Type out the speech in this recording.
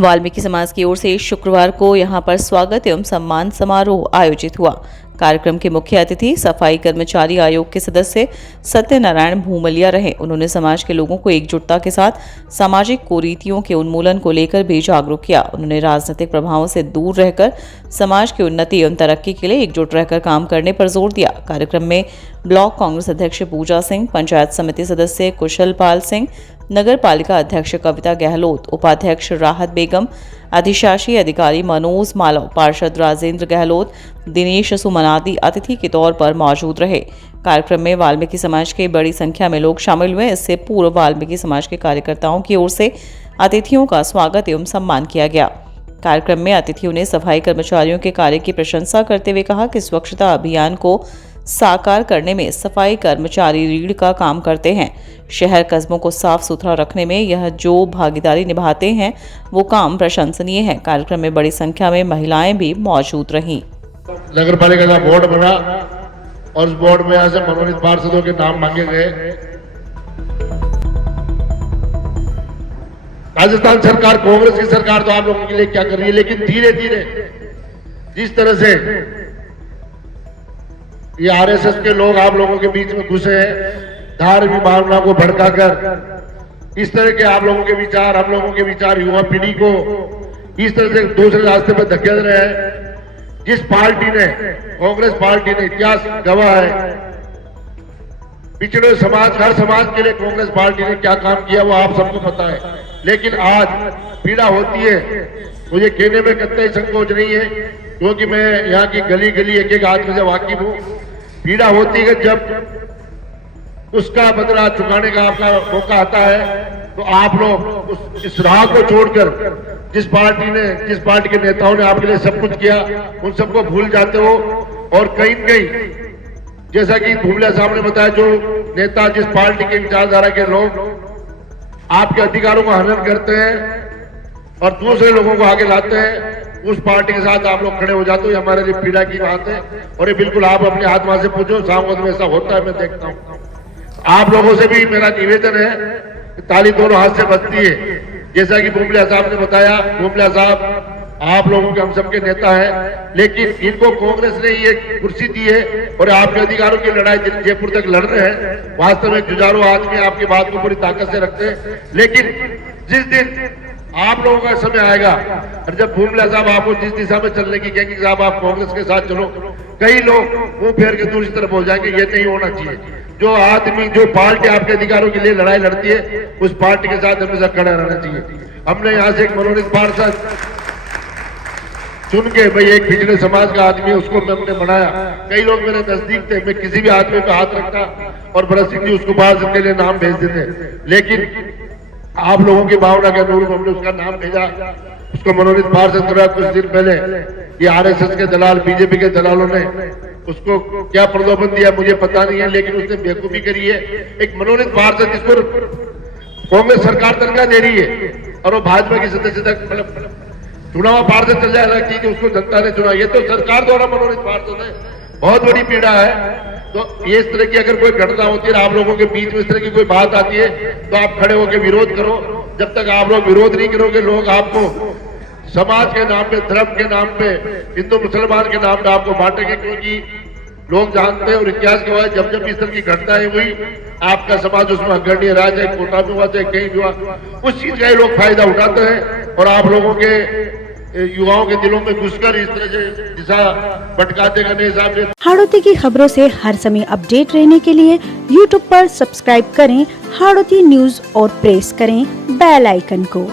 वाल्मीकि समाज की ओर से शुक्रवार को यहां पर स्वागत एवं सम्मान समारोह आयोजित हुआ। कार्यक्रम के मुख्य अतिथि सफाई कर्मचारी आयोग के सदस्य सत्यनारायण भूमलिया रहे। उन्होंने समाज के लोगों को एकजुटता के साथ सामाजिक कुरीतियों के उन्मूलन को लेकर भी जागरूक किया। उन्होंने राजनीतिक प्रभावों से दूर रहकर समाज की उन्नति एवं तरक्की के लिए एकजुट रहकर काम करने पर जोर दिया। कार्यक्रम में ब्लॉक कांग्रेस अध्यक्ष पूजा सिंह, पंचायत समिति सदस्य कुशल पाल सिंह, नगर पालिका अध्यक्ष कविता गहलोत, उपाध्यक्ष राहत बेगम, अधिशासी अधिकारी मनोज मालव, पार्षद राजेंद्र गहलोत, दिनेश सुमनादी अतिथि के तौर पर मौजूद रहे। कार्यक्रम में वाल्मीकि समाज के बड़ी संख्या में लोग शामिल हुए। इससे पूर्व वाल्मीकि समाज के कार्यकर्ताओं की ओर से अतिथियों का स्वागत एवं सम्मान किया गया। कार्यक्रम में अतिथियों ने सफाई कर्मचारियों के कार्य की प्रशंसा करते हुए कहा कि स्वच्छता अभियान को साकार करने में सफाई कर्मचारी रीढ़ का काम करते हैं। शहर कस्बों को साफ सुथरा रखने में यह जो भागीदारी निभाते हैं वो काम प्रशंसनीय है। कार्यक्रम में बड़ी संख्या में महिलाएं भी मौजूद रहीं। नगर पालिका का बोर्ड बना और उस बोर्ड में यहाँ से मनोनीत पार्षदों के नाम मांगे गए। राजस्थान सरकार, कांग्रेस की सरकार तो आप लोगों के लिए क्या कर रही है, लेकिन धीरे धीरे जिस तरह से ये आरएसएस के लोग आप लोगों के बीच में घुसे हैं, धार्मिक भावना को भड़काकर इस तरह के आप लोगों के विचार, हम लोगों के विचार, युवा पीढ़ी को इस तरह से दूसरे रास्ते पर धकेल रहे हैं। जिस पार्टी ने, कांग्रेस पार्टी ने, इतिहास गवाह है, पिछड़े समाज, हर समाज के लिए कांग्रेस पार्टी ने क्या काम किया वो आप सबको पता है। लेकिन आज पीड़ा होती है, मुझे कहने में कतई संकोच नहीं है, क्योंकि मैं यहाँ की गली गली एक एक आदमी से वाकिफ हूँ। पीड़ा होती है जब उसका बदला चुकाने का आपका मौका आता है, तो आप लोग इस राह को छोड़कर जिस पार्टी के नेताओं ने आपके लिए सब कुछ किया, उन सबको भूल जाते हो। और कहीं कहीं जैसा कि भूमलिया साहब ने बताया, जो नेता, जिस पार्टी के विचारधारा के लोग आपके अधिकारों का हनन करते हैं और दूसरे लोगों को आगे लाते हैं, उस पार्टी के साथ आप लोग खड़े हो जाते हो। ये हमारे लिए पीड़ा की बात है और ये बिल्कुल आप अपने आत्मा से पूछो, सामने में ऐसा होता है, मैं देखता हूँ। आप लोगों से भी मेरा निवेदन है कि ताली दोनों हाथ से बजती है। जैसा कि भूमलिया साहब ने बताया, भूमलिया साहब आप लोगों के, हम सबके नेता हैं, लेकिन इनको कांग्रेस ने ये कुर्सी दी है और आपके अधिकारों की लड़ाई जयपुर तक लड़ रहे हैं। वास्तव में जुझारू आदमी आपकी बात को पूरी ताकत से रखते हैं, लेकिन जिस दिन आप लोगों का समय आएगा और जब भूमलिया साहब आपको जिस दिशा में चलने की कहेंगे, साहब आप कांग्रेस के साथ चलो, कई लोग मुंह फेर के दूसरी तरफ हो जाएंगे। ये नहीं होना चाहिए। जो आदमी, जो पार्टी आपके अधिकारों के लिए लड़ाई लड़ती है, उस पार्टी के साथ हमेशा खड़ा रहना चाहिए। हमने यहाँ से एक मनोनीत पार्षद चुन के, भाई एक पिछड़े समाज का आदमी, उसको हमने बनाया। कई लोग मेरे नजदीक थे, मैं किसी भी आदमी पे हाथ रखता और भरत सिंह जी उसको पार्षद के लिए नाम भेज देते, लेकिन आप लोगों की भावना के अनुरूप हमने उसका नाम भेजा, उसको मनोनीत पार्षद करा। कुछ दिन पहले ये आरएसएस के दलाल, बीजेपी के दलालों ने उसको क्या प्रलोभन दिया मुझे पता नहीं है, लेकिन उसने बेवकूफी करी है। एक मनोनीत पार्षद जिसको कांग्रेस सरकार तनख्वाह दे रही है और वो भाजपा की सदस्यता, मतलब चुनाव पार्षद चल जाए अलग चीज, उसको जनता ने चुना। ये तो सरकार द्वारा मनोनीत पार्षद है, बहुत बड़ी पीड़ा है। तो ये इस तरह की अगर कोई घटना होती है, आप लोगों के बीच में इस तरह की कोई बात आती है, तो आप खड़े होकर विरोध करो। जब तक आप लोग विरोध नहीं करोगे, लोग आपको समाज के नाम पे, धर्म के नाम पे, हिंदू मुसलमान के नाम पे आपको बांटेंगे, क्योंकि लोग जानते हैं और इतिहास गवाह है, जब जब इस तरह की घटनाएं हुई, आपका समाज उसमें अग्रणी रहा, चाहे कोटा में हुआ, चाहे कहीं भी हुआ, उस चीज का लोग फायदा उठाते हैं और आप लोगों के युवाओं के दिलों में घुसकर इस तरह से दिशा भटकाते का हिसाब से। हाड़ौती की खबरों से हर समय अपडेट रहने के लिए YouTube पर सब्सक्राइब करें हाड़ौती न्यूज और प्रेस करें बेल आइकन को।